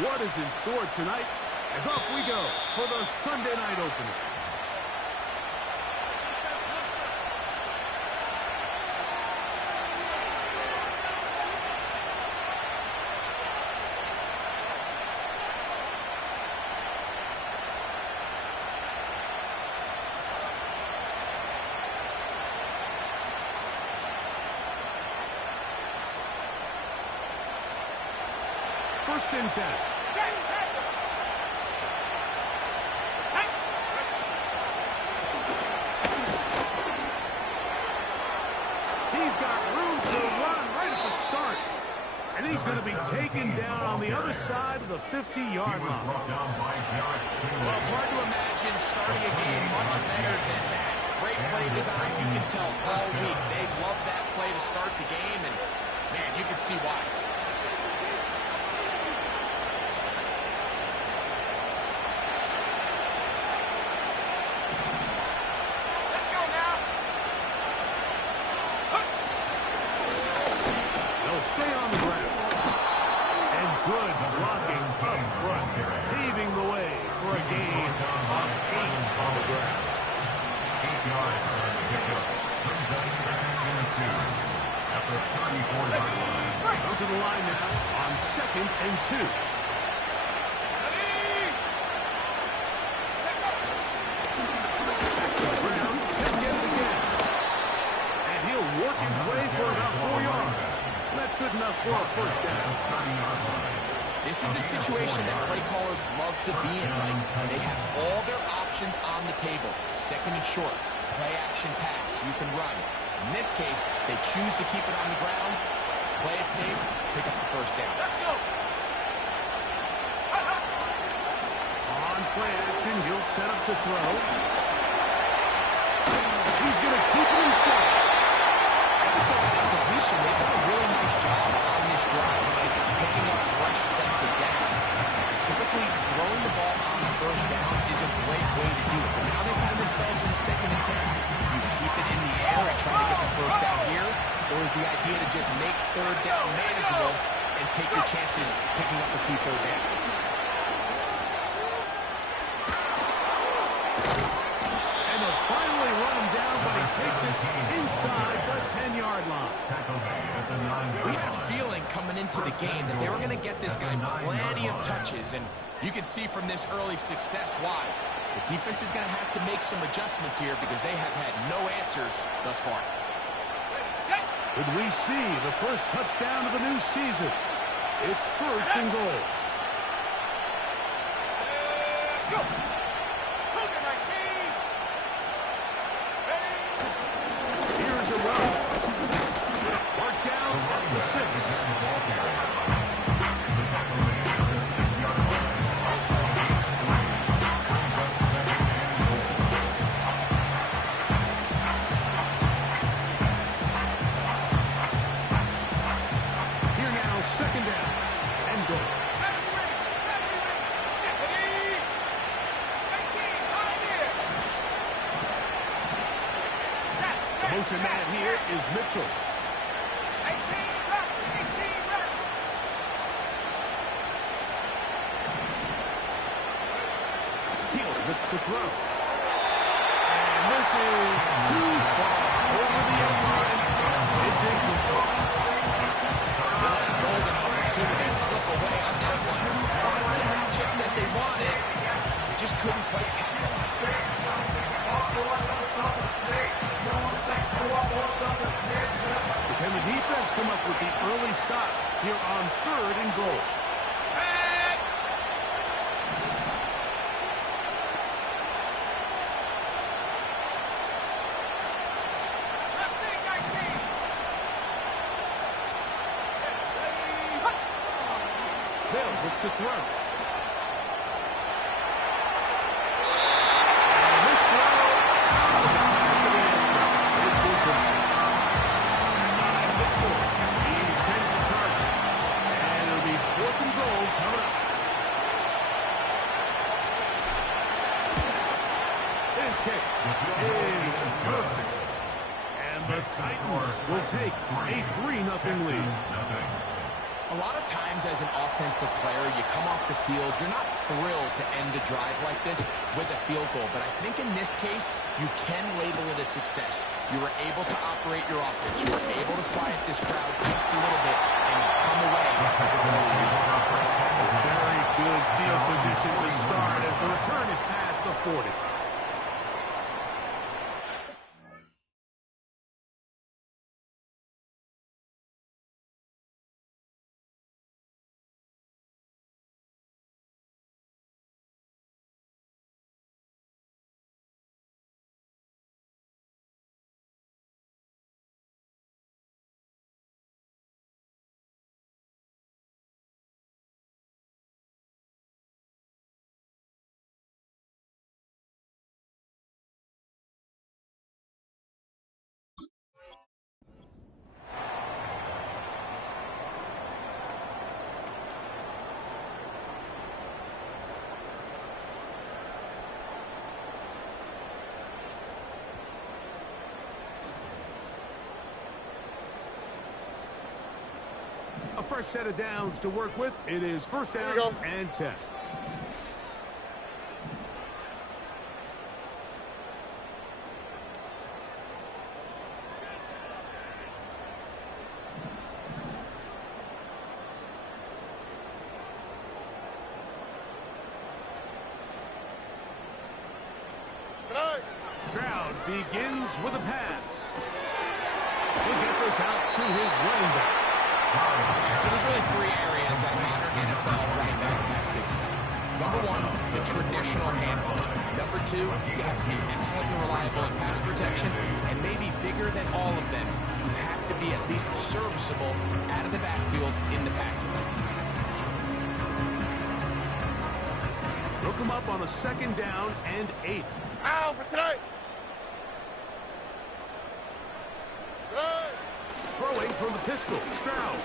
What is in store tonight? As off we go for the Sunday night opener. First and 10. He's got room to run right at the start. And he's going to be taken down on the other side of the 50-yard line. Well, it's hard to imagine starting a game much better than that. Great play design. You can tell all week they love that play to start the game, and, man, you can see why. Stay on the ground. And good blocking up front, paving the way for a gain of 8 on the ground. 8 yards on the pickup. Brings up second and 2 at the 34-yard line. Go to the line now on 2nd and 2. Brown can get it again. And he'll work his way for about 4 yards. That's good enough for a first down. This is a situation that play callers love to be in. They have all their options on the table. Second and short, play action pass, you can run. In this case, they choose to keep it on the ground, play it safe, pick up the first down. Let's go. On play action, he'll set up to throw. He's going to keep it himself. It's a completion. They've done a really nice job on this drive, picking up fresh sets of downs. Typically, throwing the ball on the first down is a great way to do it. But now they find themselves in 2nd and 10. Do you keep it in the air and try to get the first down here? Or is the idea to just make 3rd down manageable and take your chances picking up a key 3rd down? And they'll finally run him down, but he takes it inside the 10-yard line. We had a feeling coming into the game that they were going to get this guy plenty of touches, and you can see from this early success why. The defense is going to have to make some adjustments here because they have had no answers thus far. Could we see the first touchdown of the new season? It's 1st and goal. Go! Here's a run. Mark down at the 6. Here now, 2nd down and goal. The motion man here is Mitchell. He'll look to throw. And this is too far over the end line. It's incomplete. Golden opportunity to slip away on that one. That's the matchup that they wanted. They just couldn't quite capitalize. So can the defense come up with the early stop here on 3rd and goal? They'll look to throw. And this throw out of the back of the end zone. It's incomplete. Mitchell, the intended target. And it'll be 4th and goal coming up. This kick is perfect. And the Titans will take a 3-0 lead. A lot of times as an offensive player, you come off the field, you're not thrilled to end a drive like this with a field goal. But I think in this case, you can label it a success. You were able to operate your offense. You were able to quiet this crowd just a little bit and come away with a very good field position to start as the return is past the 40. A fresh set of downs to work with. It is first down and 10. Stroud begins with a pass. He'll get this out to his running back. So there's really three areas that modern NFL running back has to excel. Number one, the traditional handles. Number two, you have to be excellent and reliable in pass protection. And maybe bigger than all of them, you have to be at least serviceable out of the backfield in the passing game. Look him up on a second down and 8. Ow, for tonight. Throwing from the pistol, Stroud.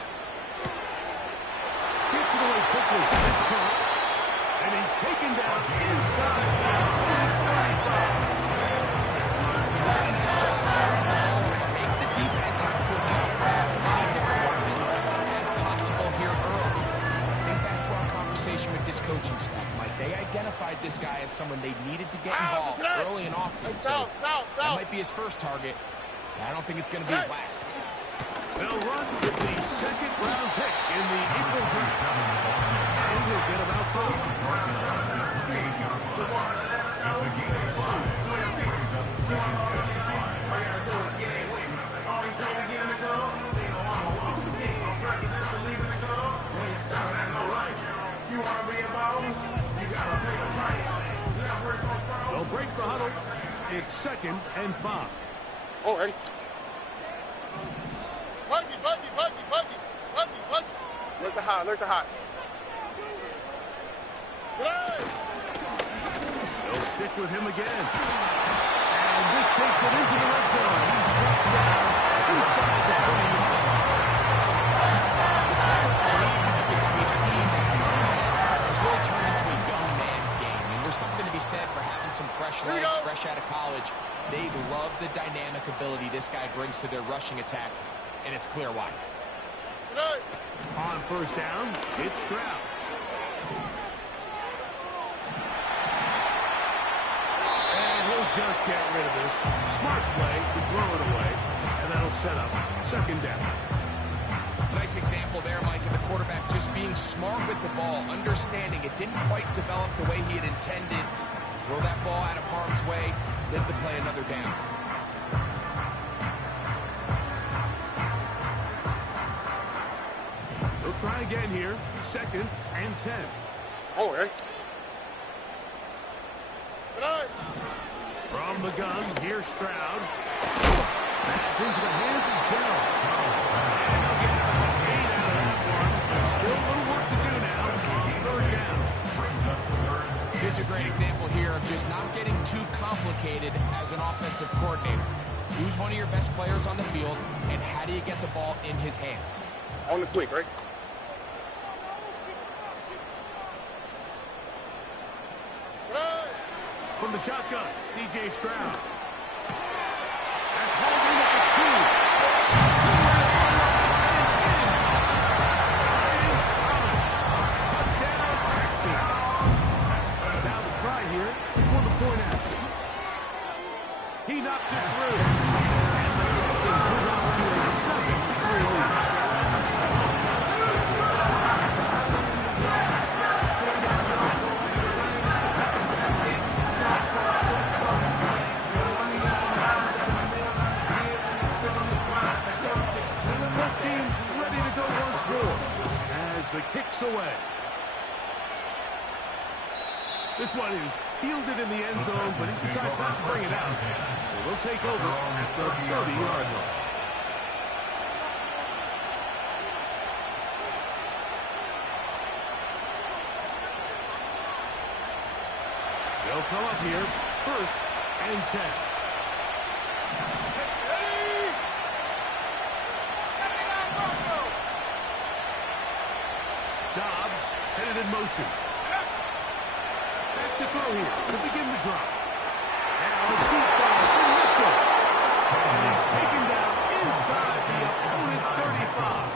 Gets it away quickly. And he's taken down inside the opponent's 35. Nice job starting the ball and make the defense have to account for as many different weapons as possible here early. Think back to our conversation with this coaching staff, Mike. They identified this guy as someone they needed to get involved early and often. So that might be his first target. I don't think it's going to be his last. They'll run with the second-round pick in the April draft. And he'll get about 5. They'll break the huddle. It's 2nd and 5. Already. Buggy. Look the hot. They'll stick with him again. And this takes it into the red zone. He's brought down inside the 20. The trouble is that we've seen it's really turned into a young man's game. And there's something to be said for having some fresh legs, fresh out of college. They love the dynamic ability this guy brings to their rushing attack, and it's clear why. On first down, it's Stroud. And he'll just get rid of this. Smart play to throw it away, and that'll set up 2nd down. Nice example there, Mike, of the quarterback just being smart with the ball, understanding it didn't quite develop the way he had intended. Throw that ball out of harm's way, live to play another down. They'll try again here. 2nd and 10. Already. From the gun, here's Stroud. Pass into the hands of Dell. And they'll get about 8 out of that one. There's still a little work to do now. 3rd down. This is a great example here of just not getting too complicated as an offensive coordinator. Who's one of your best players on the field, and how do you get the ball in his hands? On the quick, right? From the shotgun, C.J. Stroud. That's holding at the 2. drops it through. And the Texans move on to a 7-3 lead. Both teams ready to go once more as the kick's away. This one is fielded in the end zone, but he decides not to bring it out. So they'll take over at the 30-yard line. They'll come up here, 1st and 10. Dobbs headed in motion. Back to throw here to begin the drive. Now a deep ball from Mitchell. And he's taken down inside the opponent's 35.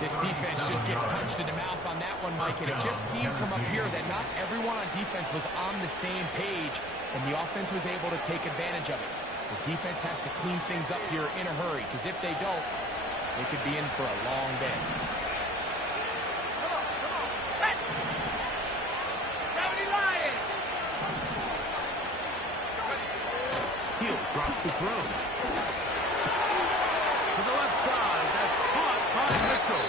This defense just gets punched in the mouth on that one, Mike, and it just seemed from up here that not everyone on defense was on the same page, and the offense was able to take advantage of it. The defense has to clean things up here in a hurry, because if they don't, they could be in for a long day. He'll drop the throw. To the left side, that's caught by Mitchell.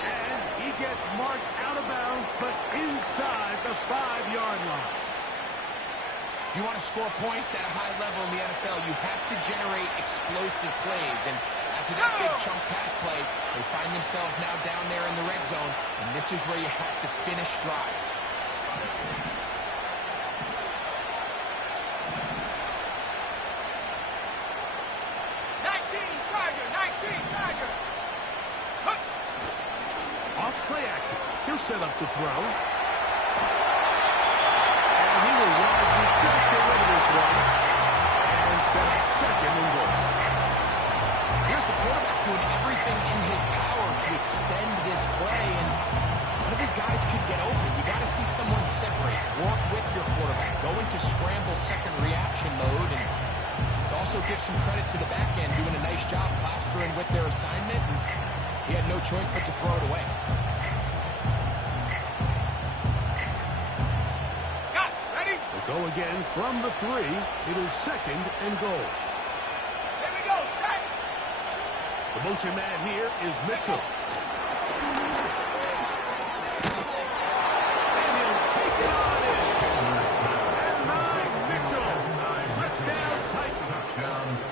And he gets marked out of bounds, but inside the 5-yard line. If you want to score points at a high level in the NFL, you have to generate explosive plays. And after that big chunk pass play, they find themselves now down there in the red zone, and this is where you have to finish drives. Set up to throw. And he will wisely just get rid of this one. And set up 2nd and goal. Here's the quarterback doing everything in his power to extend this play, and one of his guys could get open. You got to see someone separate. Work with your quarterback. Go into scramble second reaction mode, and let's also give some credit to the back end doing a nice job plastering with their assignment, and he had no choice but to throw it away. Go again from the 3. It is 2nd and goal. Here we go, set. The motion man here is Mitchell. And he'll take it on in. And 9, Mitchell. Touchdown,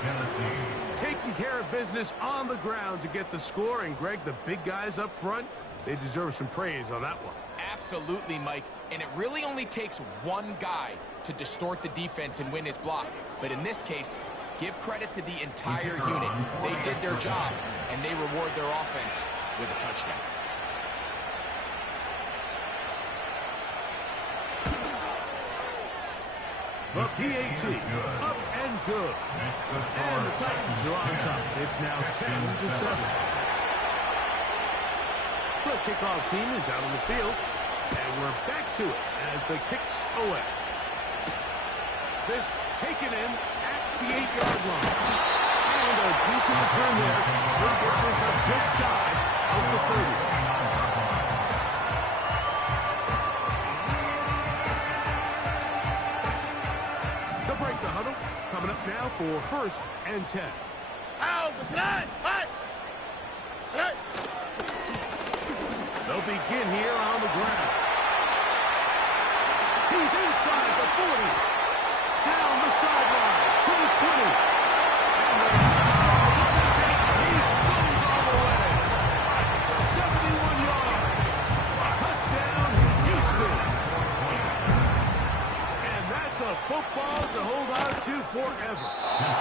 Titans. Taking care of business on the ground to get the score. And, Greg, the big guys up front, they deserve some praise on that one. Absolutely, Mike. And it really only takes one guy to distort the defense and win his block. But in this case, give credit to the entire unit. They did their job, and they reward their offense with a touchdown. The PAT, up and good. And the Titans are on top. It's now 10-7. The kickoff team is out on the field. And we're back to it as the kick's away. This taken in at the 8-yard line. And a decent return there. We'll get this up just shy of the 30. They'll break the huddle. Coming up now for 1st and 10. Out the slide. What? Slide. They'll begin here on the ground. He's inside the 40. Down the sideline to the 20. And he goes all the way. 71 yards. Touchdown, Houston. And that's a football to hold on to forever.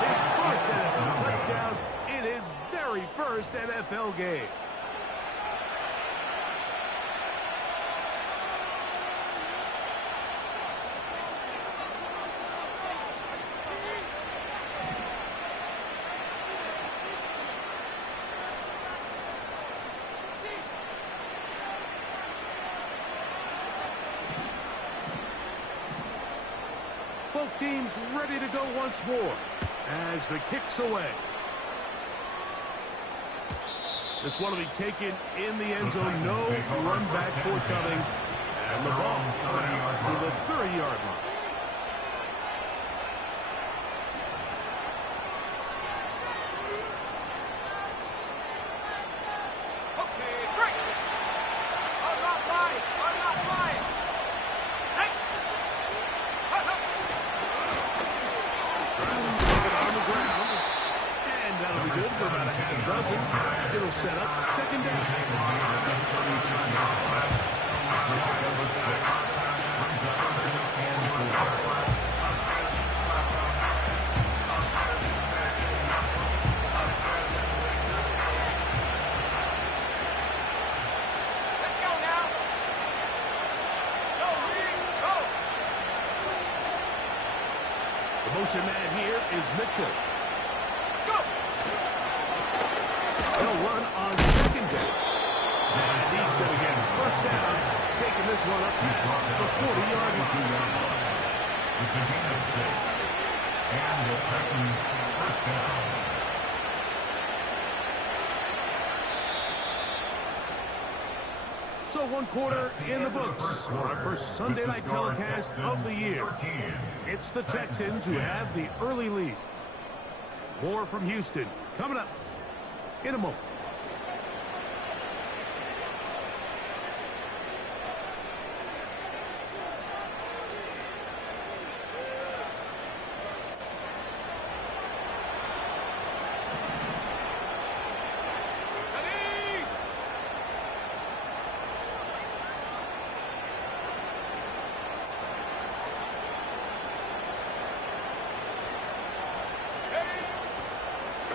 His first NFL touchdown in his very first NFL game. Both teams ready to go once more as the kick's away. This one will be taken in the end zone. No run back forthcoming. And the ball to the 30-yard line. It'll set up second down. Let's go now. Go, Reed, go. The motion man here is Mitchell. He'll run on second down. And he's going to get first down, taking this one up past the 40-yard line. It's a gain of 6. And the Titans first down. So one quarter in the books for our first Sunday night telecast of the year. It's the Texans who have the early lead. More from Houston coming up in a moment.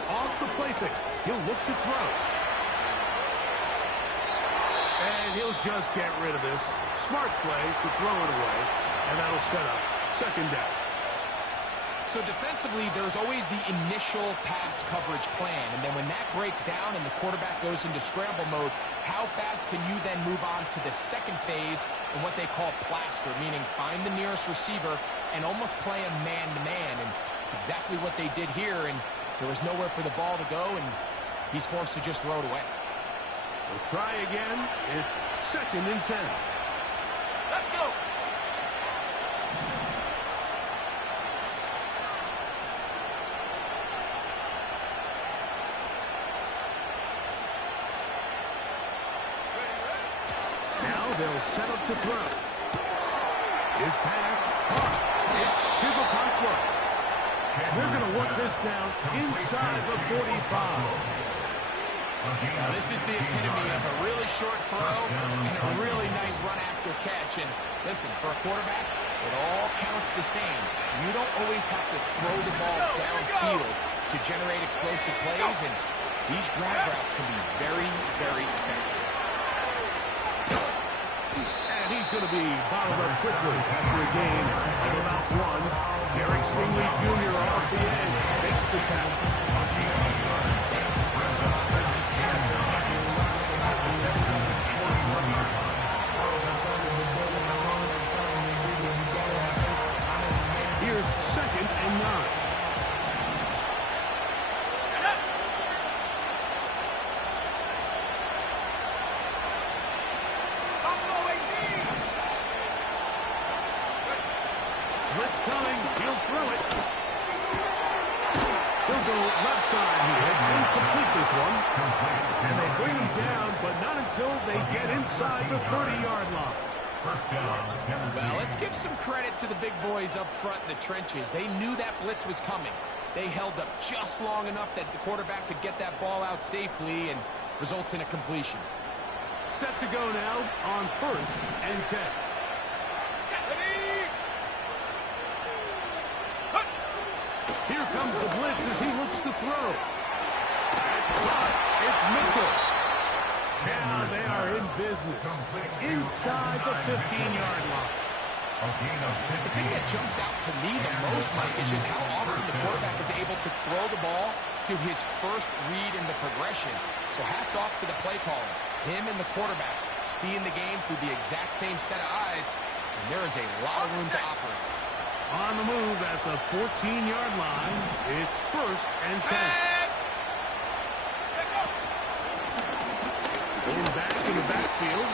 Off the play fake. He'll look to throw. And he'll just get rid of this. Smart play to throw it away. And that'll set up second down. So defensively, there's always the initial pass coverage plan. And then when that breaks down and the quarterback goes into scramble mode, how fast can you then move on to the second phase in what they call plaster, meaning find the nearest receiver and almost play a man-to-man. And it's exactly what they did here. And there was nowhere for the ball to go, and he's forced to just throw it away. We'll try again. It's second and 10. Let's go. Now they'll set up to throw. His pass caught. It's to the pipeline. They're going to work this down inside the 45. Now, this is the epitome of a really short throw and a really nice run after catch. And listen, for a quarterback, it all counts the same. You don't always have to throw the ball downfield to generate explosive plays, and these drag routes can be very, very effective. And he's going to be bottled up quickly after a gain of about one. Derek Stingley Jr. off the end makes the tackle. Here's second and 9. Blitz coming. He'll throw it. He'll go left side here and complete this one. And they bring him down, but not until they get inside the 30-yard line. Well, let's give some credit to the big boys up front in the trenches. They knew that blitz was coming. They held up just long enough that the quarterback could get that ball out safely and results in a completion. Set to go now on first and 10. Here comes the blitz as he looks to throw. That's caught. It's Mitchell. Now they are in business. Inside the 15-yard line. The thing that jumps out to me the most, Mike, is just how often the quarterback is able to throw the ball to his first read in the progression. So hats off to the play caller. Him and the quarterback seeing the game through the exact same set of eyes, and there is a lot of room to operate. On the move at the 14-yard line. It's 1st and 10. Going back in the backfield.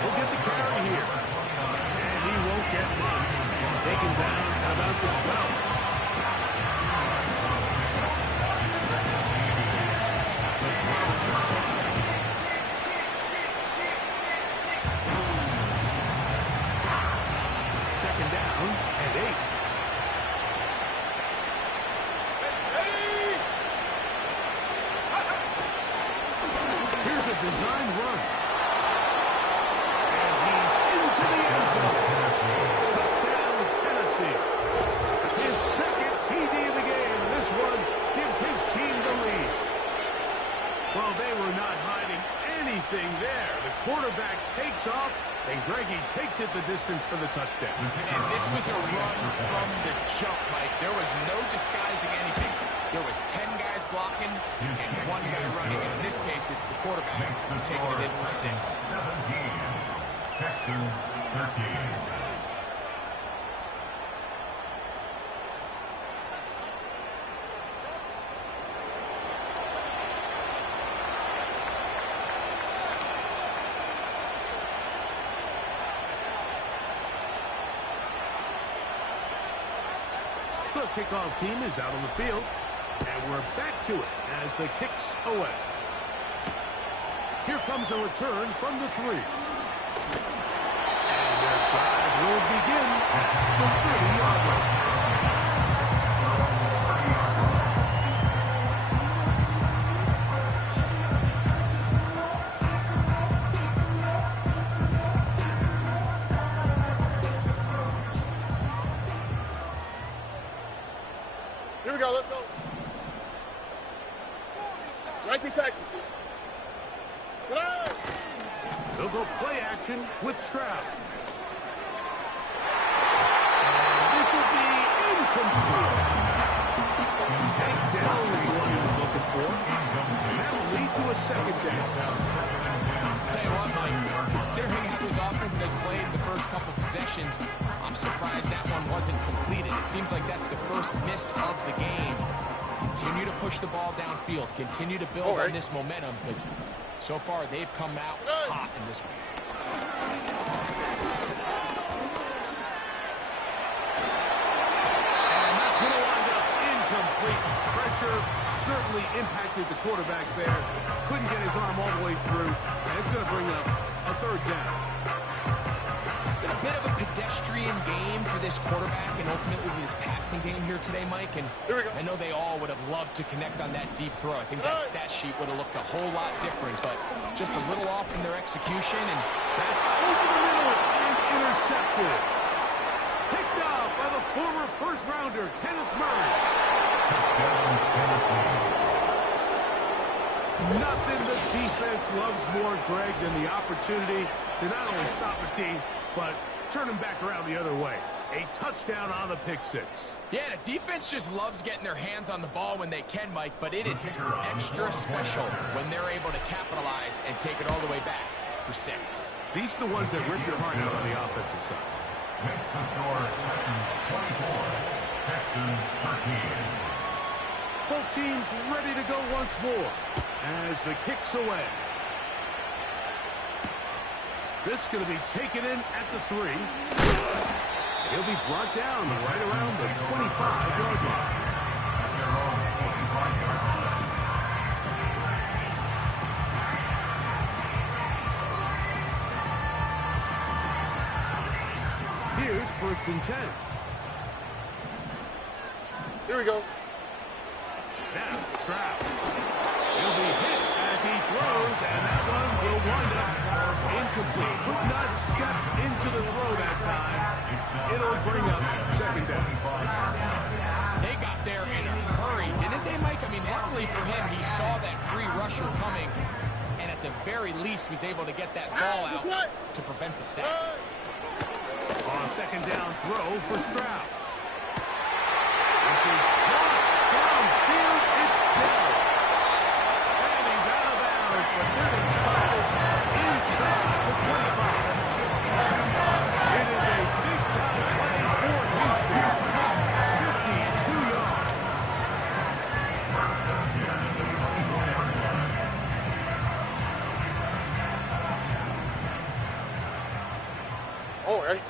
He'll get the carry here. And he won't get much. Taken down at about the 12. Second down and 8. Here's a design run. And he's into the end zone. Touchdown, Tennessee. His second TD of the game. This one gives his team the lead. Well, they were not hiding anything there. The quarterback takes off, and Greggy takes it the distance for the touchdown. And this was a run from the jump, Mike. There was no disguising anything. There was 10 guys blocking and 1 guy running. And in this case, it's the quarterback taking it in for 6. 17. Texans 13. The kickoff team is out on the field, and we're back to it as the kick's away. Here comes a return from the 3. And their drive will begin at the 30-yard line. Here we go, let's go. 19 Texans. They'll go play action with Stroud. This will be incomplete. Takedown is what he was looking for. And that will lead to a second down. Tell you what, Mike, considering how his offense has played the first couple possessions, I'm surprised that one wasn't completed. It seems like that's the first miss of the game. Continue to push the ball downfield. Continue to build on this momentum because so far they've come out hot in this one. And that's going to wind up incomplete. Pressure certainly impacted the quarterback there. Couldn't get his arm all the way through. And it's going to bring up a 3rd down. It's been a bit of a pedestrian game for this quarterback and ultimately his passing game here today, Mike. And I know they all would have loved to connect on that deep throw. I think that stat sheet would have looked a whole lot different, but just a little off in their execution. And that's over the middle and intercepted. Picked up by the former first-rounder, Kenneth Murray. Nothing the defense loves more, Greg, than the opportunity to not only stop a team, but turn them back around the other way. A touchdown on the pick 6. Yeah, the defense just loves getting their hands on the ball when they can, Mike, but it is extra special when they're able to capitalize and take it all the way back for 6. These are the ones that rip your heart out on the offensive side. Makes the score Texans 24, Texans 13. Both teams ready to go once more as the kick's away. This is going to be taken in at the 3. He'll be brought down right around the 25-yard line. Here's 1st and 10. Here we go. Now, Stroud. He'll be hit as he throws, and that one will wind up incomplete. Could not step into the throw that time. It'll bring up 2nd down. They got there in a hurry, didn't they, Mike? I mean, luckily for him, he saw that free rusher coming, and at the very least was able to get that ball out to prevent the sack. On a 2nd down throw for Stroud. This is caught downfield. It's dead. And he's out of bounds, but then it expires inside the 25. It is a big-time play for Houston. Oh, ready?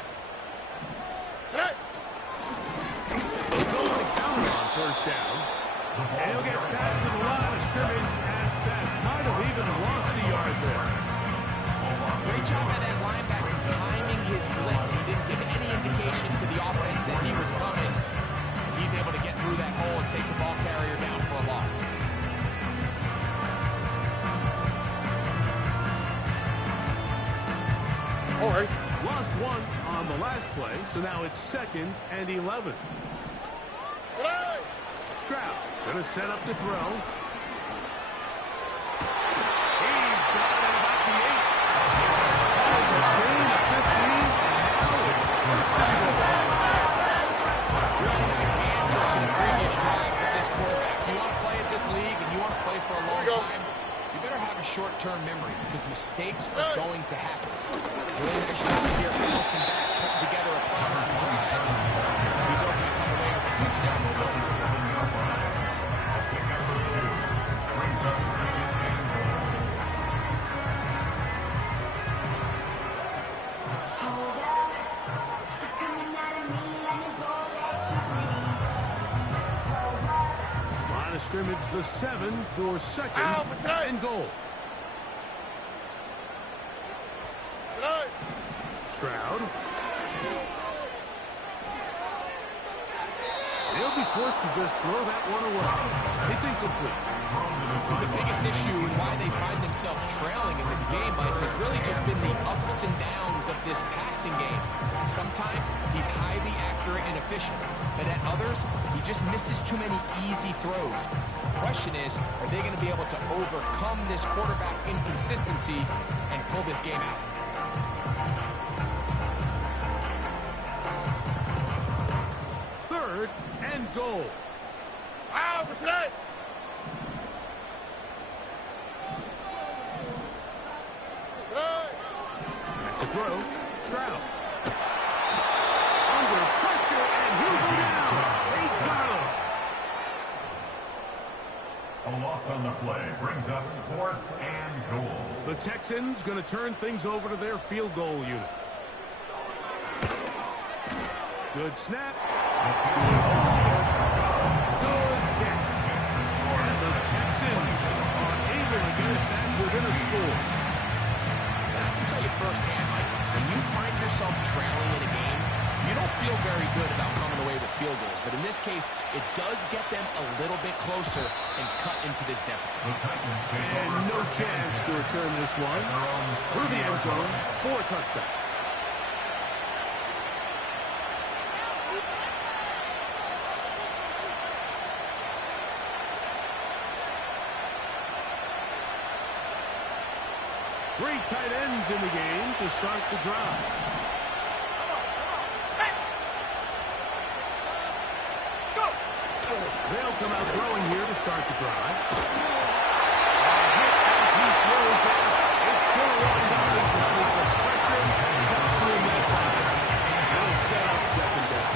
Tonight. On first down. And he'll get back to the line of scrimmage at best. Might have even lost a yard there. Great job by that linebacker timing his blitz. He didn't give any indication to the offense that he was coming. He's able to get through that hole and take the ball carrier down for a loss. All right. Lost one on the last play, so now it's 2nd and 11. Tonight. Stroud going to set up to throw. He's got it about the 8. That is a gain of 15, and now it's 1st and goal. Really nice answer to the previous drive for this quarterback. You want to play at this league and you want to play for a long time, you better have a short-term memory because mistakes are going to happen. Really nice job here bouncing back, putting together a promising drive. He's open to come away with a touchdown result. Line of scrimmage, the 7 for 2nd and goal. Tonight. Stroud. They'll be forced to just throw that one away. It's incomplete. The biggest issue and why they find themselves trailing in this game, Mike, has really just been the ups and downs of this passing game. Sometimes he's highly accurate and efficient, but at others, he just misses too many easy throws. The question is, are they going to be able to overcome this quarterback inconsistency and pull this game out? 3rd and goal. Wow, for tonight. Back to throw. Stroud. Under pressure, and he'll go down. They got him. A loss on the play brings up 4th and goal. The Texans going to turn things over to their field goal unit. Good snap. Good kick. And the Texans are able to get it back within a score. And I can tell you firsthand, Mike, when you find yourself trailing in a game, you don't feel very good about coming away with field goals. But in this case, it does get them a little bit closer and cut into this deficit. And no chance to return this one through the end zone for a touchdown. Three tight ends in the game to start the drive. They'll come out throwing here to start the drive. As he throws that, it's going to wind up incomplete. The pressure got to him that time. He'll set up 2nd down.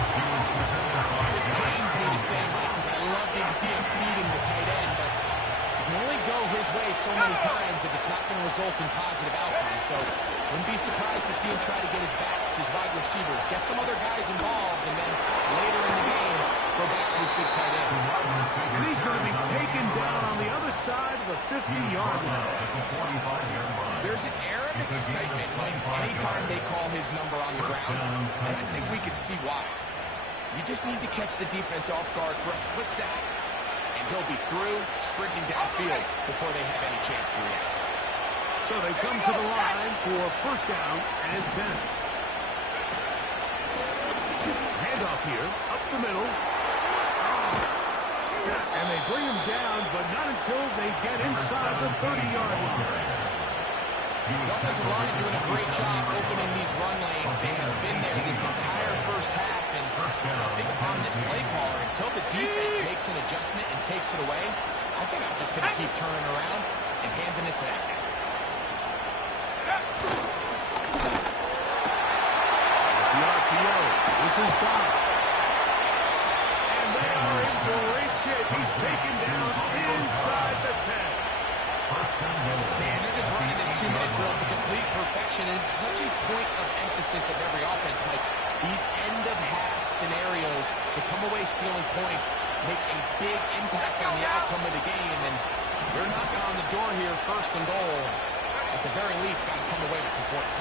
This pains me to say, Mike, because I love the idea of feeding the tight end, but you can only go his way so many times if it's not going to result in positive outcomes. So wouldn't be surprised to see him try to get his backs, his wide receivers, get some other guys involved, and then later in the game, go back to his big tight end. And he's going to be taken down on the other side of the 50-yard line. There's an air of excitement, like anytime they call his number on the ground, and I think we could see why. You just need to catch the defense off guard for a split sack, and he'll be through, sprinting downfield before they have any chance to react. So they come to the line for 1st down and 10. Handoff here, up the middle. And they bring him down, but not until they get inside the 30-yard line. The offensive line doing a great job opening these run lanes. They have been there this entire first half, and I think upon this play caller, until the defense makes an adjustment and takes it away, I think I'm just going to keep turning around and handing it to that guy. The RPO, this is Dobbs. And they are in great shape. He's taken down inside the 10. Man, they're just running this two-minute drill to complete perfection is such a point of emphasis of every offense, Mike. These end-of-half scenarios to come away stealing points make a big impact on the outcome of the game, and they're knocking on the door here, first and goal. At the very least, got to come away with some points.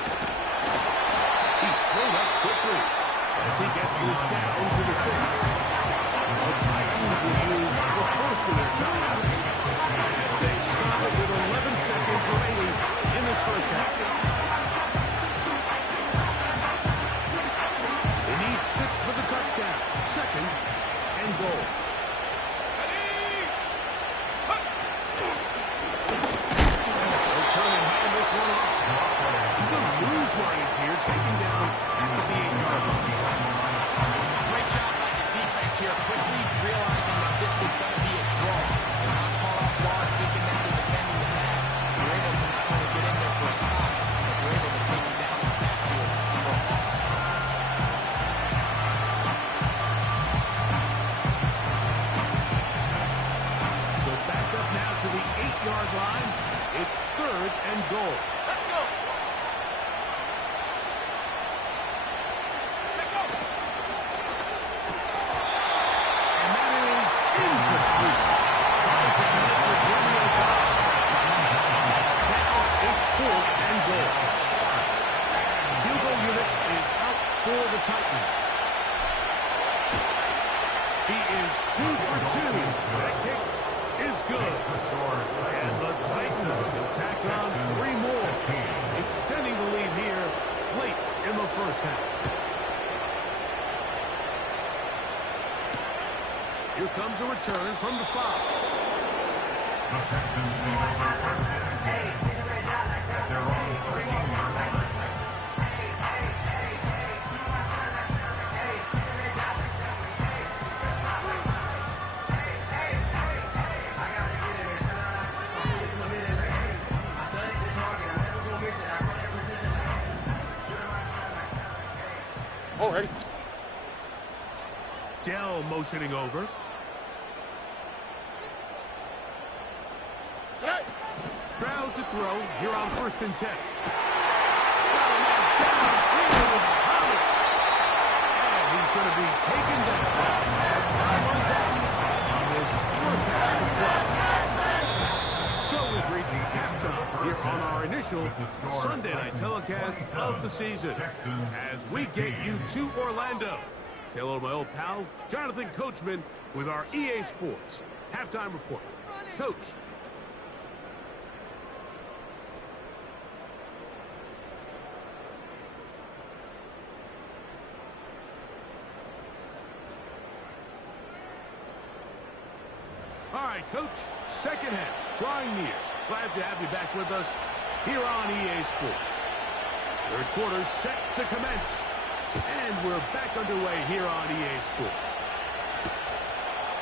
He slowed up quickly as he gets this down to the 6. The Titans will use the first of their timeouts as they stop it with 11 seconds remaining in this first half. They need 6 for the touchdown. Second and goal. They'll turn and hand this one off. He's going to lose yardage here, taken down at the 8-yard line. Great job by the defense here, quickly realizing that this was going to be a draw. They're not caught off guard, thinking that they're defending the pass. They're able to not only get in there for a stop, but they're able to take him down the backfield for a loss. So back up now to the 8-yard line. It's third and goal. Let's go. Let's go. And that is incomplete. Now it's fourth and goal. Field goal unit is out for the Titans. He is 2 for 2. That kick is good. And the Titans will tack on 3 more, extending the lead here late in the first half. Here comes a return from the 5. The Texans need a first and 10 at their own 13-yard line. Oh, ready. Dell motioning over. Hey. Stroud to throw here on first and 10. Downfield, Thomas. And he's going to be taken down as time runs out on this first half of play. So we've reached halftime here on our initial Sunday night telecast of the season as we get you to Orlando. Say hello to my old pal, Jonathan Coachman, with our EA Sports halftime report. Coach. All right, Coach, second half, drawing near. Glad to have you back with us here on EA Sports. Third quarter set to commence, and we're back underway here on EA Sports.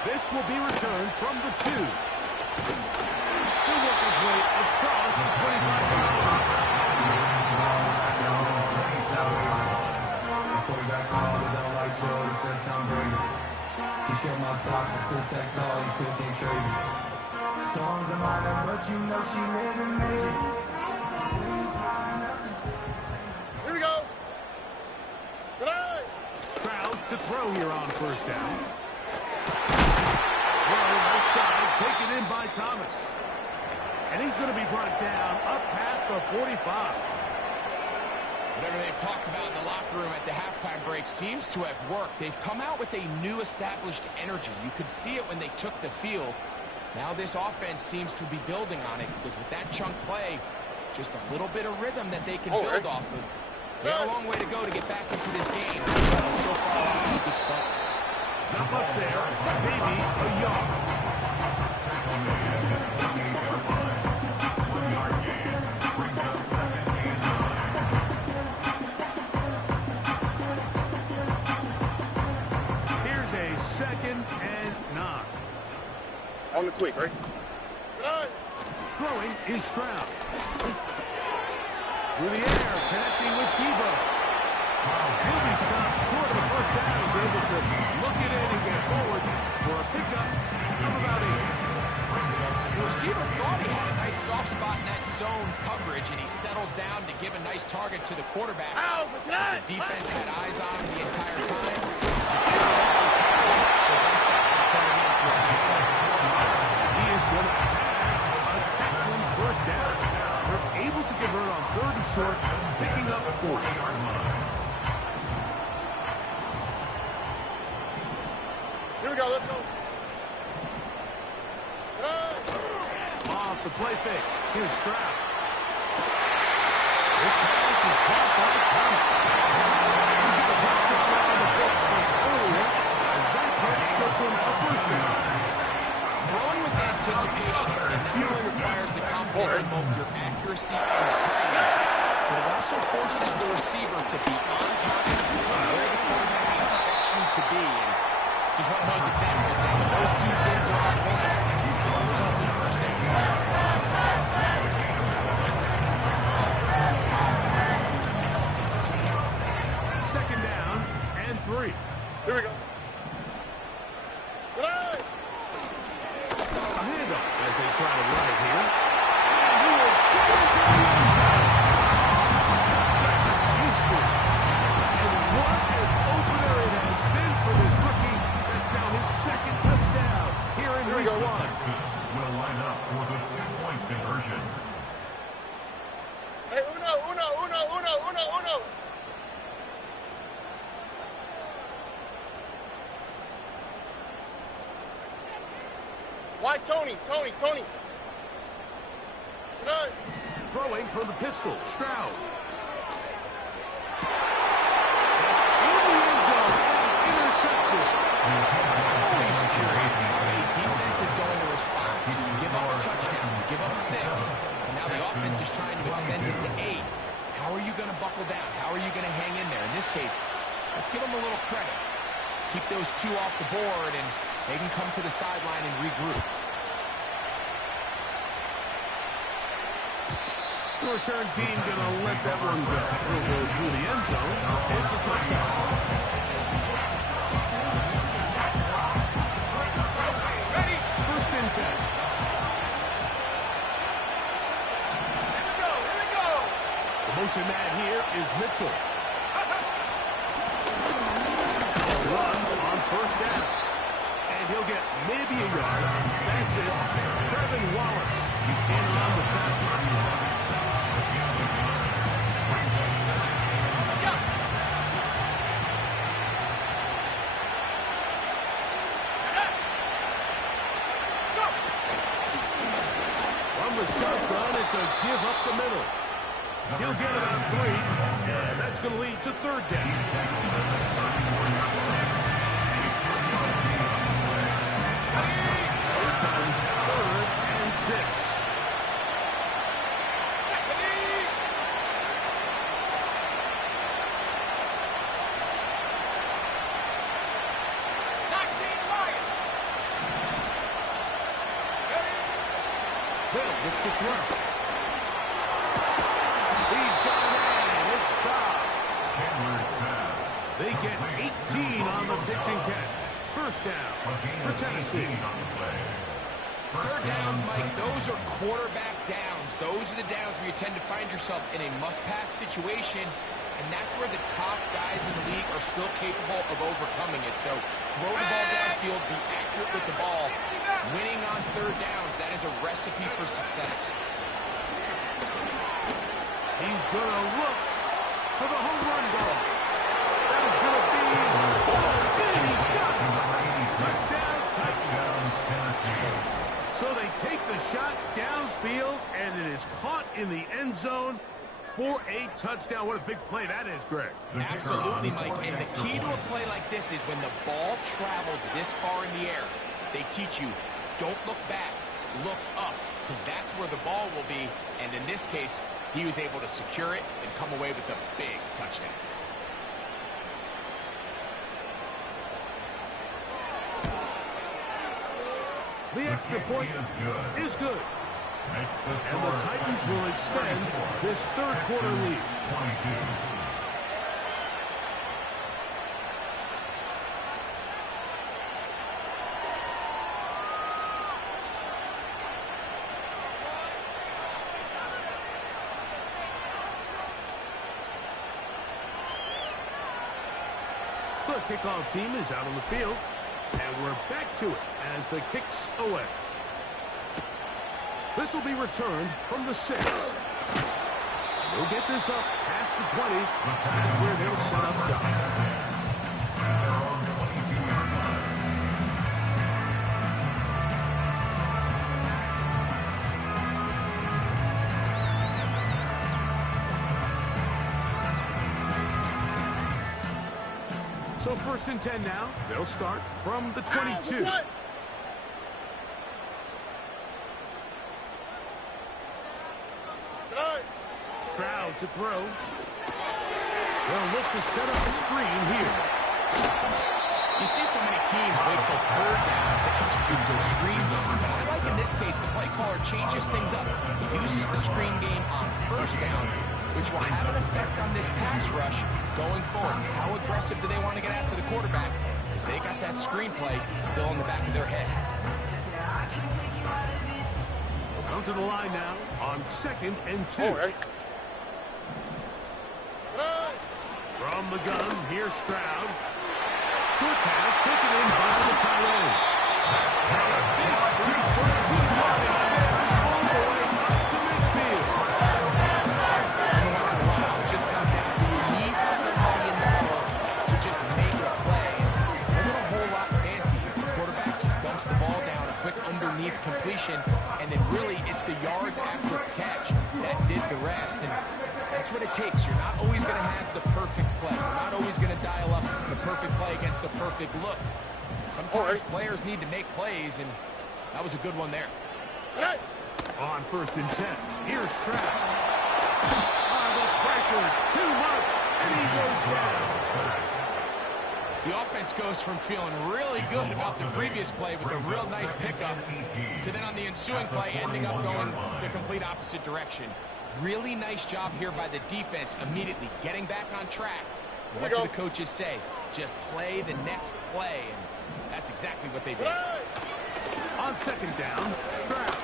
This will be returned from the 2. He'll work his way across the 25-yard line. You show my stock, I still stack tall, you still can't trade me. Storms are minor, but you know she living major. Here we go. Tonight. Stroud to throw here on first down. Throw outside, taken in by Thomas. And he's going to be brought down up past the 45. Whatever they've talked about in the locker room at the halftime break seems to have worked. They've come out with a new established energy. You could see it when they took the field. Now this offense seems to be building on it because with that chunk play, just a little bit of rhythm that they can build off of. They have a long way to go to get back into this game. So far, off to a good start. Not much there, maybe a yard. Here's a second and 9. On the quick, right? Tonight. Throwing is Stroud. Through the air, connecting with Debo. He'll be stopped short of the first down. He's able to look it in and get forward for a pickup of about 8. The receiver thought he had a nice soft spot in that zone coverage, and he settles down to give a nice target to the quarterback. The defense had eyes on him the entire time. Prevents that from turning into a big play. He is going to have a Texans first down. They're able to convert on 3rd and short, picking up 40-yard line. Here we go, let's go. Off the play fake. Here's Stroud. This pass is caught by Thomas. He's got a touchdown on the books from earlier, and that catch gets him a first down. Throwing with anticipation, it not only requires the confidence in both your accuracy and the timing, but it also forces the receiver to be on time and where the quarterback expects you to be. And this is one of those examples, man. When those two things are on point, it results in first down. Second down and 3. Here we go. A handoff as they try to run it here. And he will get into the end zone. Houston. And what an opener it has been for this rookie. That's now his second touchdown here in week 1. Will line up for the 2-point conversion. Hey, uno. Why Tony? Good. Throwing from the pistol, Stroud. Intercepted. Always curious how a defense is going to respond. So you give up a touchdown, you give up 6, and now the offense is trying to extend it to 8. How are you going to buckle down? How are you going to hang in there? In this case, let's give them a little credit. Keep those 2 off the board, and they can come to the sideline and regroup. The return team going to let that one go. He'll go through the end zone. It's a touchdown. Ready? First and 10. Here we go. The motion man here is Mitchell. Run on first down. And he'll get maybe a yard. That's it. Trevin Wallace in on the tackle. From the shotgun, it's a give up the middle. He'll get about 3, and that's going to lead to 3rd down. Here comes 3rd and 6. Hill gets to throw. He's got it in. It's Cobb. They get 18 on the pitch and catch. First down for Tennessee. 3rd downs, Mike, those are quarterback downs. Those are the downs where you tend to find yourself in a must-pass situation, and that's where the top guys in the league are still capable of overcoming it. So throw the ball downfield, be accurate with the ball. Winning on 3rd downs, that is a recipe for success. He's going to look for the home run ball. That is going to be he's got it. Touchdown, Tennessee. So they take the shot downfield, and it is caught in the end zone for a touchdown. What a big play that is, Greg. Absolutely, Mike. And the key to a play like this is when the ball travels this far in the air, they teach you, don't look back, look up, because that's where the ball will be. And in this case, he was able to secure it and come away with a big touchdown. The extra point is good. And the Titans will extend this 3rd quarter lead. The kickoff team is out on the field. And we're back to it as the kick's away. This will be returned from the 6. They'll get this up past the 20. That's where they'll set up shop. So 1st and 10 now. They'll start from the 22. Stroud to throw. They'll look to set up a screen here. You see so many teams wait till 3rd down to execute their screen game. But I like in this case, the play caller changes things up. He uses the screen game on 1st down, which will have an effect on this pass rush going forward. How aggressive do they want to get after the quarterback? Because they got that screenplay still in the back of their head. We'll come to the line now on 2nd and 2. All right. From the gun, here's Stroud. Short pass, taken in by the tight end. Big streak for a good line all the way up to midfield. Every once in a while, it just comes down to you need somebody in the hole to just make a play. It wasn't a whole lot fancy here. The quarterback just dumps the ball down, a quick underneath completion, and then really it's the yards after catch that did the rest. And that's what it takes. You're not always going to have the perfect play. You're not always going to dial up the perfect play against the perfect look. Sometimes players need to make plays, and that was a good one there. On 1st and 10, here's Stroud. The pressure, too much, and he goes down. The offense goes from feeling really good about the previous play with a real nice pickup to then on the ensuing play ending up going the complete opposite direction. Really nice job here by the defense immediately getting back on track. What do the coaches say? Just play the next play, and that's exactly what they did. On 2nd down, Stroud.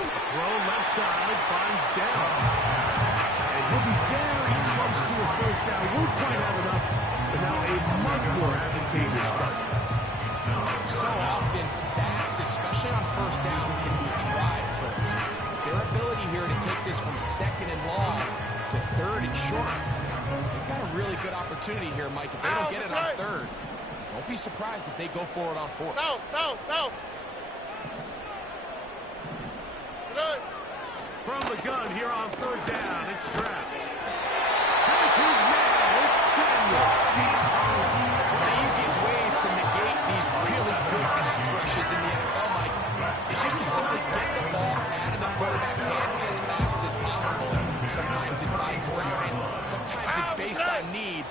A throw left side, finds down. And he'll be very close to a 1st down. Won't quite have enough, but now a much more advantageous spot. So often, sacks, especially on 1st down, can be drive killers. Their ability here to take this from 2nd and long to 3rd and short. They've got a really good opportunity here, Mike. If they don't get it on 3rd, don't be surprised if they go for it on 4th. No. From the gun here on 3rd down, it's Stroud. Here's his man, it's Samuel. One of the easiest ways to negate these really good pass rushes in the NFL, Mike, is just to simply get the ball out of the quarterback's hand as fast as possible. Sometimes it's by design, sometimes it's based on need,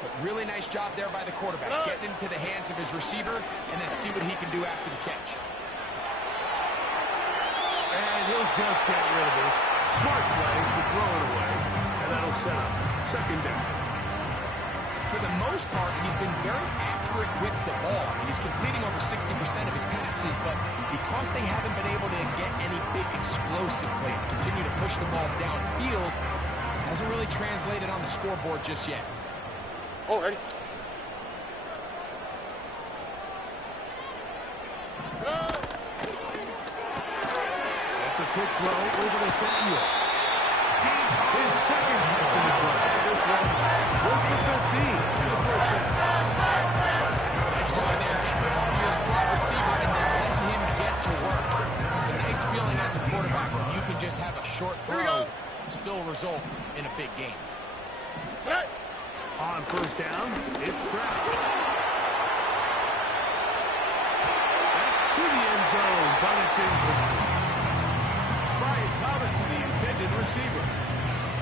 but really nice job there by the quarterback, getting into the hands of his receiver and then see what he can do after the catch. And he'll just get rid of this. Smart play to throw it away, and that'll set up 2nd down. For the most part, he's been very accurate with the ball. I mean, he's completing over 60% of his passes, but because they haven't been able to get any big explosive plays, continue to push the ball downfield, hasn't really translated on the scoreboard just yet. Already. That's a quick throw over to Samuel. His 2nd catch in the play. This one, good for 15 in the 1st down. Nice job there, getting the ball to your slot receiver and then letting him get to work. It's a nice feeling as a quarterback when you can just have a short throw, still result in a big game. On 1st down, it's Stroud. That's to the end zone, but it's incomplete. Brian Thomas, the intended receiver.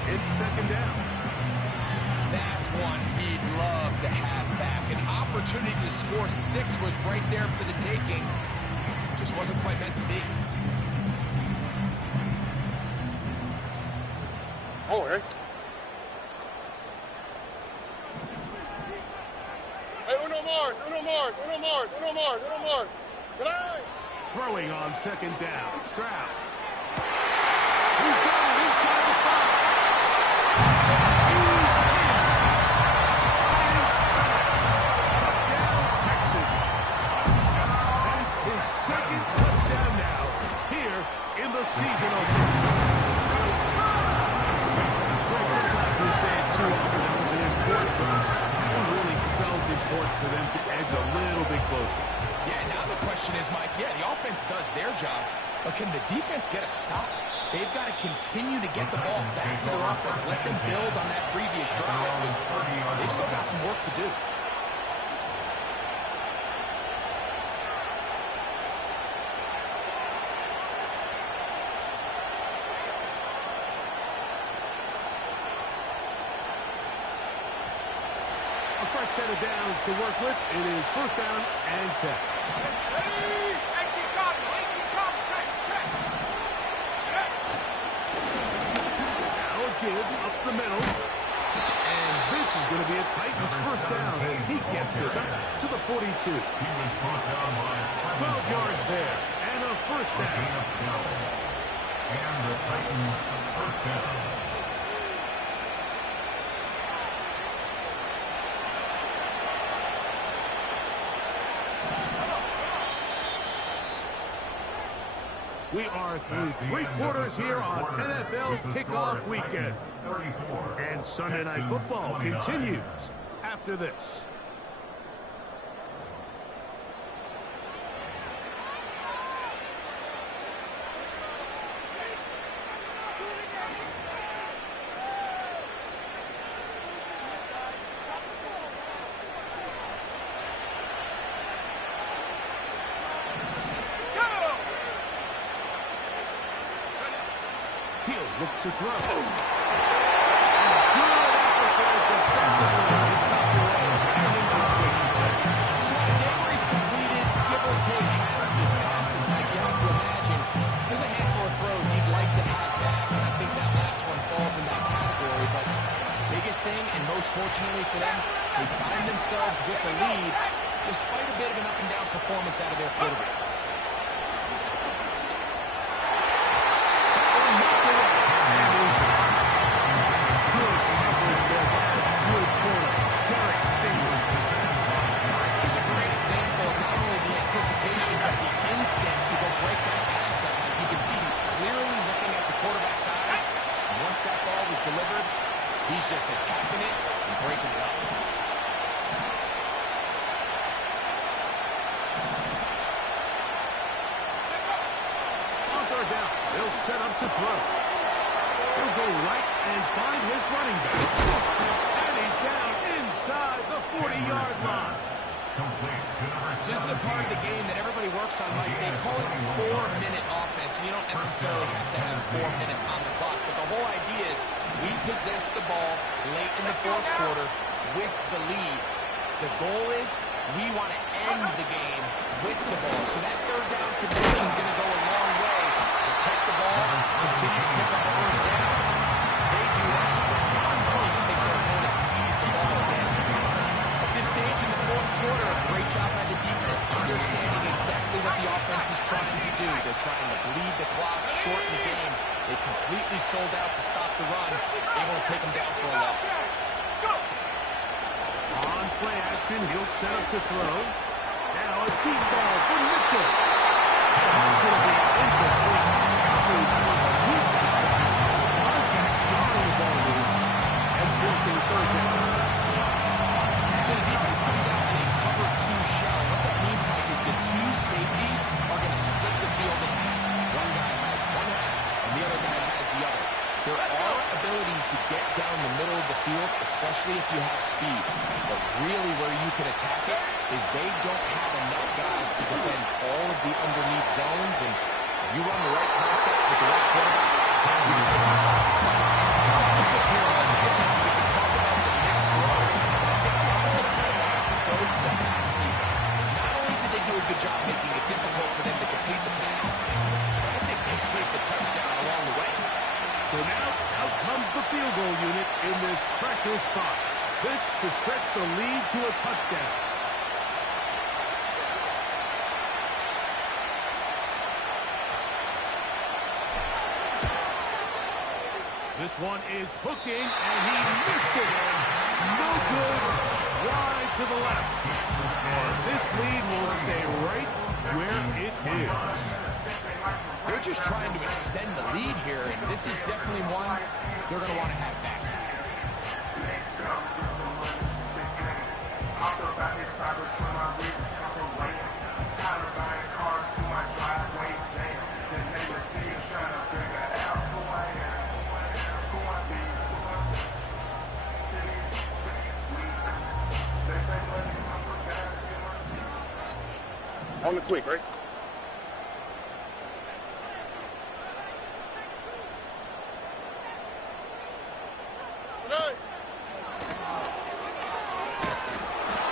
It's 2nd down. That's one he'd love to have back. An opportunity to score 6 was right there for the taking. Just wasn't quite meant to be. All right. Hey, Uno Mars. Throwing on 2nd down, Stroud. He's got it inside the 5. He's in. too often it was an important drive. That one really felt important for them to edge a little bit closer. Yeah, now the question is, Mike, the offense does their job, but can the defense get a stop? They've got to continue to get the ball back to their offense, let them build on that previous drive, because they've still got some work to do. A fresh set of downs to work with. It is first down and 10. Ready? 18 copy. 18 copy. Check. Now a give up the middle. And this is going to be a Titans first down as he gets this up to the 42. He was brought down by 12 yards there. And a first down. And the Titans first down. We are through 3 quarters here on NFL Kickoff Weekend. And Sunday Night Football continues after this. He'll look to throw. And good effort there defensively. It's not the way. And incomplete. So Degrees completed, give or take, half his passes. Mike, you have to imagine there's a handful of throws he'd like to have back, and I think that last one falls in that category. But biggest thing, and most fortunately for them, they find themselves with the lead despite a bit of an up-and-down performance out of their quarterback. Delivered. He's just attacking it and breaking it up. On third down, they'll set up to throw. He'll go right and find his running back. And he's down inside the 40-yard line. So this is a part of the game that everybody works on, Mike. They call it 4-minute offense, and you don't necessarily have to have 4 minutes on the clock. But the whole idea is we possess the ball late in the fourth quarter with the lead. The goal is we want to end the game with the ball. So that third down conversion is going to go a long way. Protect the ball, continue to pick up first downs. They do that. I don't think their opponent sees the ball again. At this stage in the fourth quarter, great job by the defense, understanding exactly what the offense is trying to do. They're trying to bleed the clock, shorten the game. They completely sold out to stop the run, able to take them down for a loss. On play action, he'll set up to throw. Now a deep ball for Mitchell. That's going to be incomplete. Probably that was a good contact drawing the ball loose and forcing third down. So the defense comes out in a cover 2 shell. What that means, Mike, is the 2 safeties are going to split the field in half. One guy has one half, and the other guy has the other. There are abilities to get down the middle of the field, especially if you have speed. But really where you can attack it is they don't have enough guys to defend all of the underneath zones. And if you run the right concepts with the right quarterback, you can get it. We'll sit here all night long. We can talk about the missed throw. I think a lot of the credit has to go to the pass defense. Not only did they do a good job making it difficult for them to complete the pass, but I think they saved the touchdown along the way. So now, out comes the field goal unit in this pressure spot. This to stretch the lead to a touchdown. This one is hooking, and he missed it. No good. Wide to the left. And this lead will stay right where it is. They're just trying to extend the lead here, and this is definitely one they're going to want to have back. On the quick, right?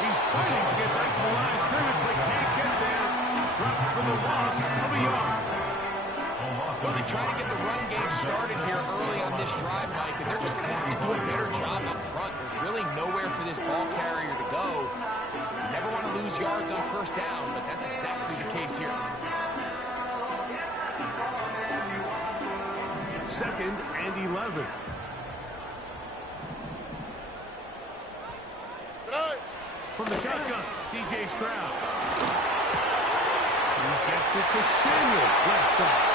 He's fighting to get back to the line of scrimmage, but can't get there. Dropped for the loss of a yard. Well, they try to get the run game started here early on this drive, Mike, and they're just going to have to do a better job up front. There's really nowhere for this ball carrier to go. You never want to lose yards on first down, but that's exactly the case here. Second and 11. From the shotgun, C.J. Stroud. He gets it to Samuel, left side.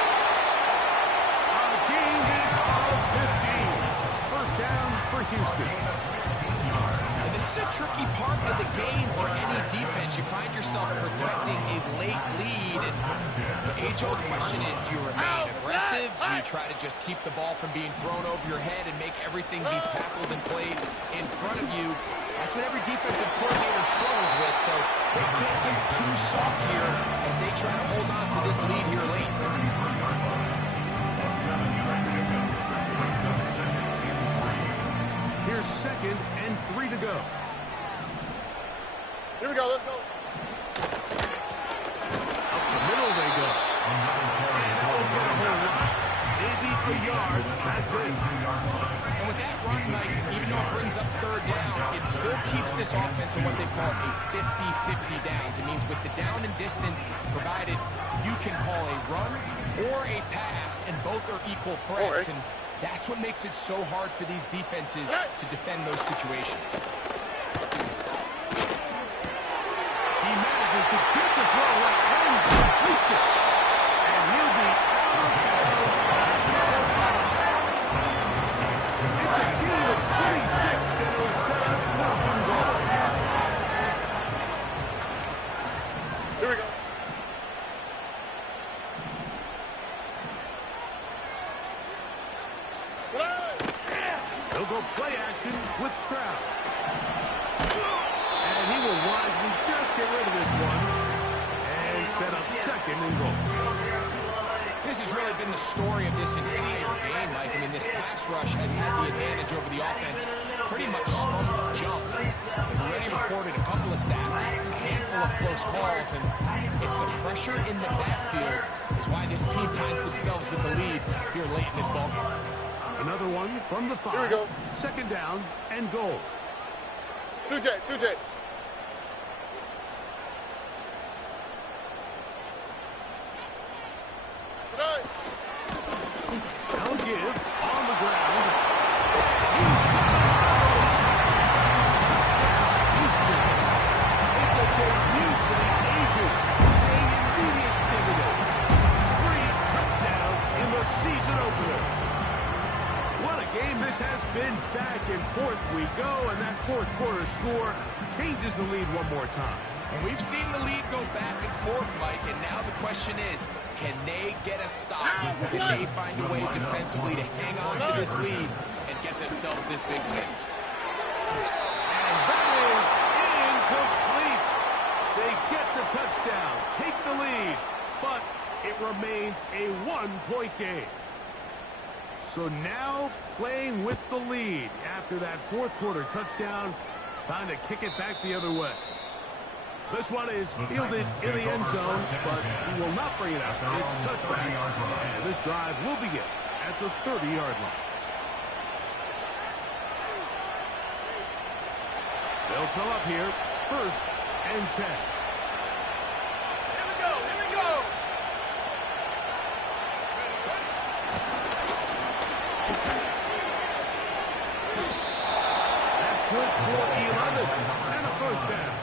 A gain of 15. First down for Houston. And this is a tricky part of the game for any defense. You find yourself protecting a late lead. And the age-old question is, do you remain aggressive? Do you try to just keep the ball from being thrown over your head and make everything be tackled and played in front of you? That's what every defensive coordinator struggles with, so they can't get too soft here as they try to hold on to this lead here late. Here's second and 3 to go. Here we go, let's go. Up the middle they go. Maybe a yard, that's it. And with that run, Mike, even though it brings up third down, it still keeps this offense in what they call a 50-50 downs. It means with the down and distance provided, you can call a run or a pass, and both are equal threats. And that's what makes it so hard for these defenses to defend those situations. He manages to get the throw right and completes it. And he'll be out of bounds. It's a gain of 26, and it'll set up first and goal. Here we go. He'll go play action with Stroud. And he will wisely just get rid of this one and set up second and goal. This has really been the story of this entire game, Mike. I mean, this pass rush has had the advantage over the offense pretty much from the jump. They've already recorded a couple of sacks, a handful of close calls, and it's the pressure in the backfield is why this team finds themselves with the lead here late in this ballgame. Another one from the 5. Here we go. Second down and goal. 2J. Now give on the ground. Houston. It's a debut for the Agents, paying immediate dividends. 3 touchdowns in the season opener. What a game this has been. Back and forth we go, and that fourth quarter score changes the lead one more time. And we've seen the lead go back and forth, Mike, and now the question is, can they get a stop? Can they find a way defensively to hang on to this lead and get themselves this big win? And that is incomplete. They get the touchdown, take the lead, but it remains a 1-point game. So now playing with the lead after that fourth quarter touchdown, time to kick it back the other way. This one is fielded in the end zone, but he will not bring it out. It's touchback, and this drive will begin at the 30-yard line. They'll come up here, first and 10. Here we go. That's good for 11 and a first down.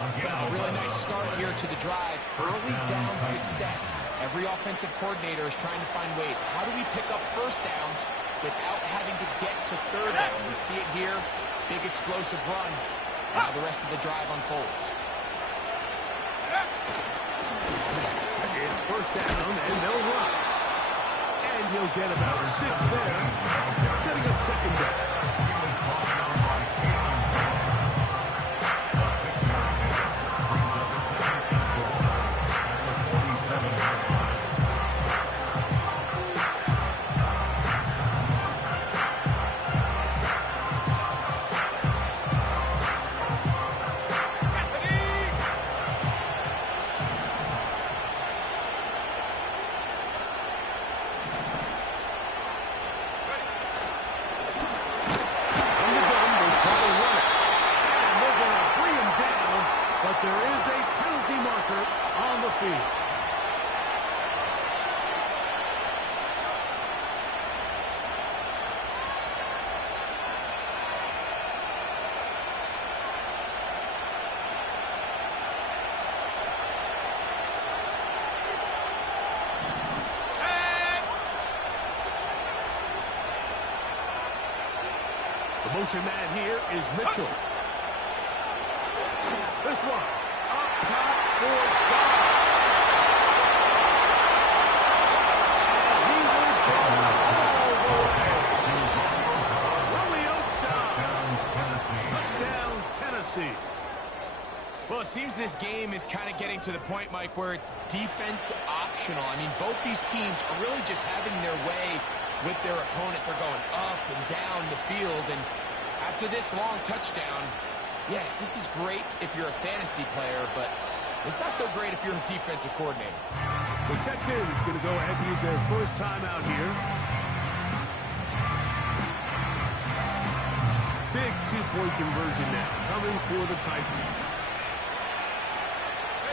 A really nice start here to the drive. Early down success. Every offensive coordinator is trying to find ways. How do we pick up first downs without having to get to third down? We see it here. Big explosive run. Now the rest of the drive unfolds. It's first down, and they'll run. And he'll get about 6 there, setting up second down. pushing that here is Mitchell. This one, up top for God. And he will go all the way. Romeo Dobbs. Touchdown, Tennessee. Well, it seems this game is kind of getting to the point, Mike, where it's defense optional. I mean, both these teams are really just having their way with their opponent. They're going up and down the field, and after this long touchdown, yes, this is great if you're a fantasy player, but it's not so great if you're a defensive coordinator. The Texans is going to go ahead and use their first timeout here. Big two-point conversion now coming for the Titans.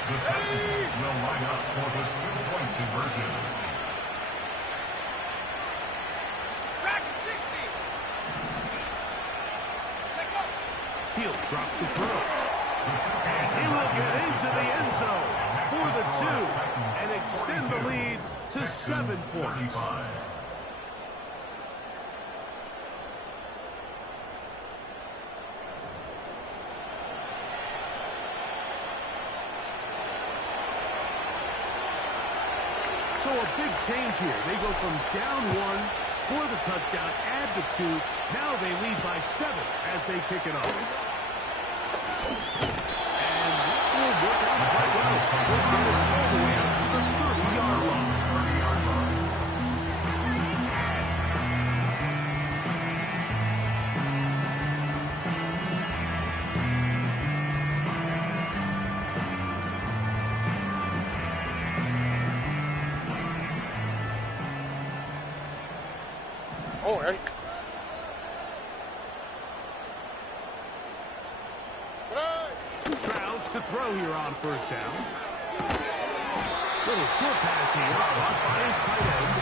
The Titans will line up for the two-point conversion. Track at 60. Check up. He'll drop the throw. And he will get into the end zone for the 2 and extend the lead to 7 points. So a big change here. They go from down 1, score the touchdown, add the 2. Now they lead by 7 as they kick it off. And this will work out quite well. We'll get it all the way up to the 30-yard line. All right. Stroud to throw here on first down. Little short pass here, caught by his tight end.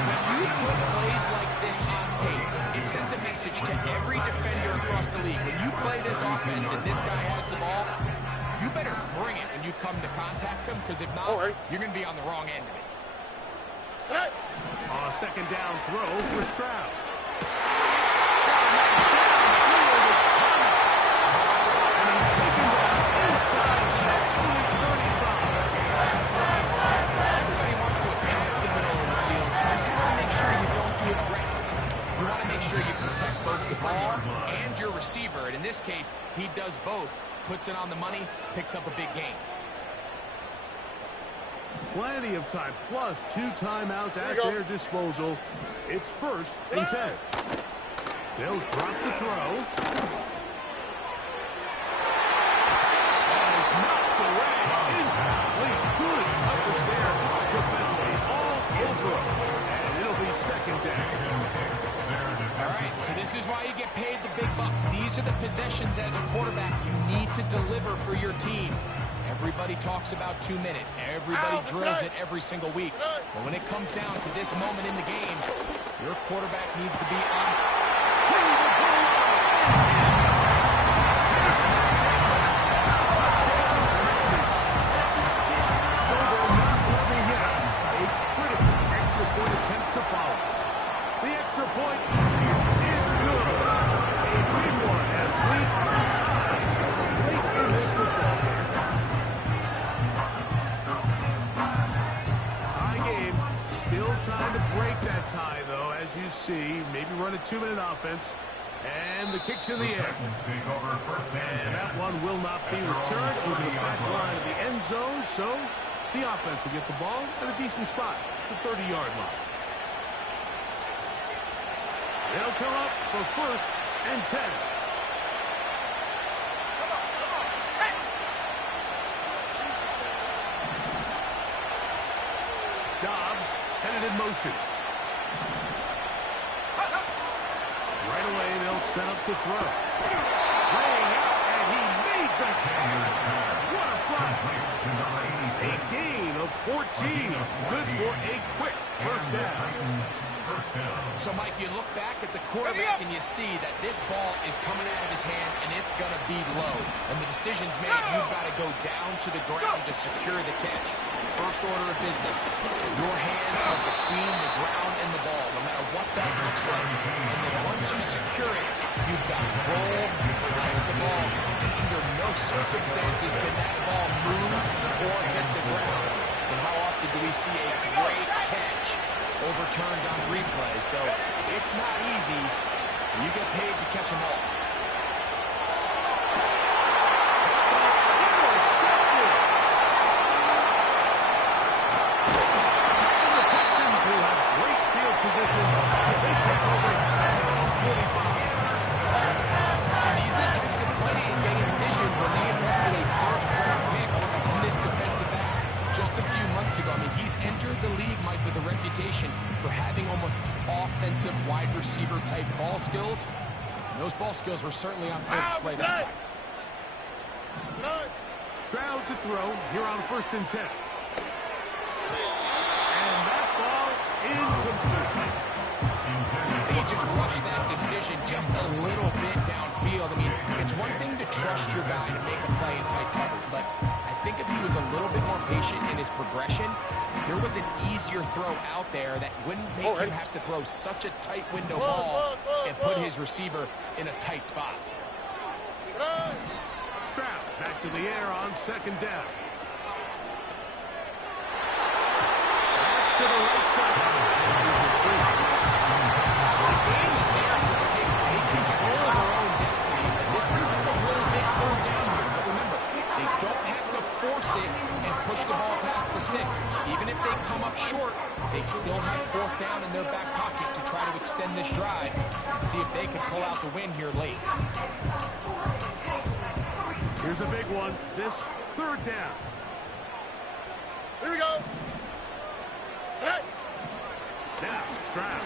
When you put plays like this on tape, it sends a message to every defender across the league. When you play this offense and this guy has the ball, you better bring it when you come to contact him, because if not, you're going to be on the wrong end of it. A second down throw for Stroud. And he's taken down inside the opponent's 35. Everybody wants to attack the middle of the field. You just have to make sure you don't do it recklessly. You want to make sure you protect both the ball and your receiver. And in this case, he does both. Puts it on the money, picks up a big gain. Plenty of time, plus 2 timeouts at their disposal. It's 1st and 10. They'll drop the throw. That is knocked away. Incomplete. Good coverage there. Defensively all over him. And it'll be 2nd down. All right, so this is why you get paid the big bucks. These are the possessions as a quarterback you need to deliver for your team. Everybody talks about 2-minute. Everybody drills it every single week. But when it comes down to this moment in the game, your quarterback needs to be on to the goal line. So they're not level yet. A critical extra point attempt to follow. The extra point is good. A big one as lead are tied late in this football game. Still time to break that tie, though, as you see. Maybe run a 2-minute offense. And the kick's in the air. And that one will not be returned over the back line of the end zone. So the offense will get the ball at a decent spot, the 30-yard line. They'll come up for 1st and 10. Dobbs headed in motion. Right away, they'll set up to throw. Laying out, and he made the catch. What a block. A gain of 14. Good for a quick first down. first down. So, Mike, you look back at the quarterback and you see that this ball is coming out of his hand and it's going to be low. And the decision's made. You've got to go down to the ground to secure the catch. First order of business. Your hands are between the ground and the ball, no matter what that looks like. And then once you secure it, you've got to roll, protect the ball, and under no circumstances can that ball move or hit the ground. And how often do we see a great catch overturned on replay? So it's not easy. You get paid to catch them all. For having almost offensive wide receiver type ball skills. And those ball skills were certainly on full display that time. Stroud to throw here on 1st and 10. And that ball incomplete. He just rushed that decision just a little bit downfield. I mean, it's one thing to trust your guy to make a play in tight coverage, but I think if he was a little bit more patient in his progression, there was an easier throw out there that wouldn't make him have to throw such a tight window ball and put his receiver in a tight spot. Stroud back to the air on 2nd down. That's to the right side. The game is there for the take. They control their own destiny. This brings up a little bit 3rd down here. But remember, they don't have to force it and push the ball past the sticks. Even if they come up short, they still have 4th down in their back pocket to try to extend this drive and see if they can pull out the win here late. Here's a big one. This 3rd down. Here we go. Hey. Now, Stroud.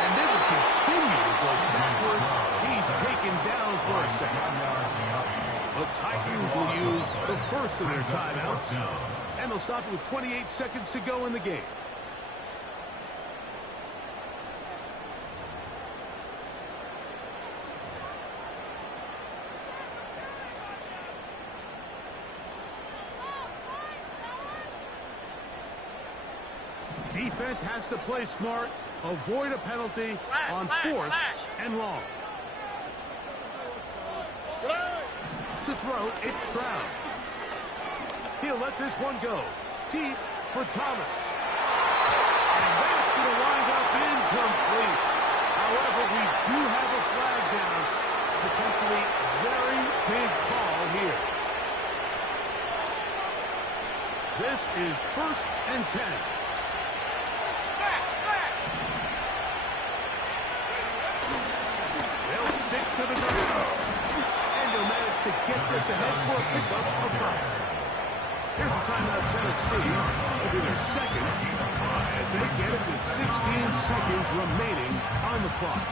And they will continue to go backwards. He's taken down for a second. The Titans will use the first of their timeouts. And they'll stop it with 28 seconds to go in the game. Defense has to play smart, avoid a penalty on 4th and long. To throw, it's Stroud. He'll let this one go. Deep for Thomas. And that's going to wind up incomplete. However, we do have a flag down. Potentially very big call here. This is 1st and 10. They'll stick to the ground. And they'll manage to get this ahead for a pickup of 5. Here's a timeout, Tennessee. It'll be their 2nd as they get it with 16 seconds remaining on the clock.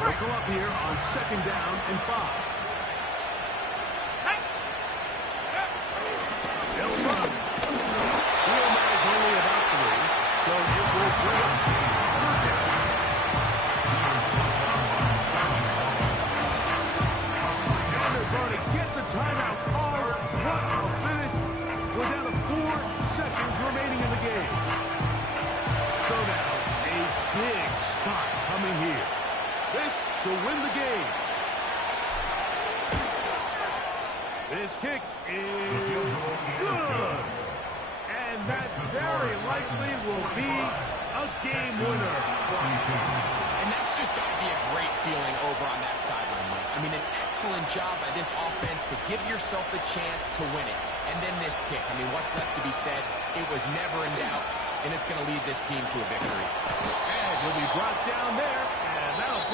They'll go up here on 2nd down and 5. They'll run. He'll manage only about 3, so it will bring up 3rd down. And they're going to get the timeout called. What a finish. We're down to 4 seconds remaining in the game. So now, a big spot coming here. This to win the game. This kick is good. And that very likely will be a game winner. And that's just got to be a great feeling over on that sideline, Mike. I mean, an excellent job by this offense to give yourself a chance to win it. And then this kick. I mean, what's left to be said? It was never in doubt, and it's going to lead this team to a victory. And he'll be brought down there, and that'll put